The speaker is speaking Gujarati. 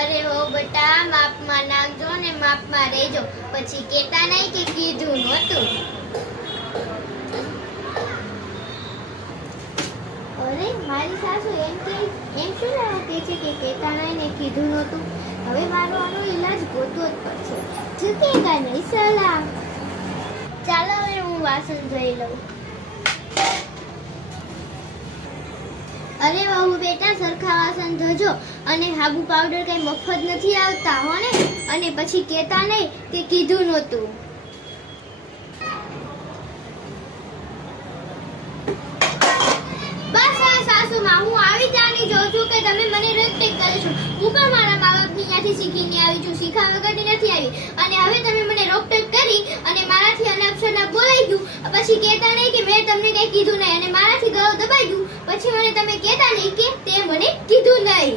અરે હો બેટા, માપમાં નાખજો ને માપમાં રહેજો, પછી કેતા નહીં કે કીધું નહોતું. અરે મારી સાસુ એમ શું કહે છે કે કેતા નહીં ને કીધું નહોતું. હવે મારો આનો ઈલાજ ગોતવો જ પડશે. ઝુકેગા નહીં સલા. ચાલો હવે હું વાસણ ધોઈ લઉં. અરે વહુ બેટા, સરખા વાસણ ધોજો અને હાબુ પાવડર કઈ મફત નથી આવતા હો ને. અને પછી કેતા નહીં કે કીધું નહોતું. બસ હવે સાસુમાં હું આવી જાણી જોઉં છું કે તમે મને રેસ્પેક્ટ કરો છો. હું પણ મારા મા બાપની ત્યાંથી શીખીને આવી છું, શીખા વગરની નથી આવી. અને હવે તમે મને રોકટોક કરી અને મારાથી અનક્ષરના બોલાઈ ગયું, પછી કહેતા નહીં કે મેં તમને કઈ કીધું નહીં, અને મારાથી ગળું દબાઈ ગયું, પછી મને તમે કહેતા નહીં કે તે મને કીધું નહીં.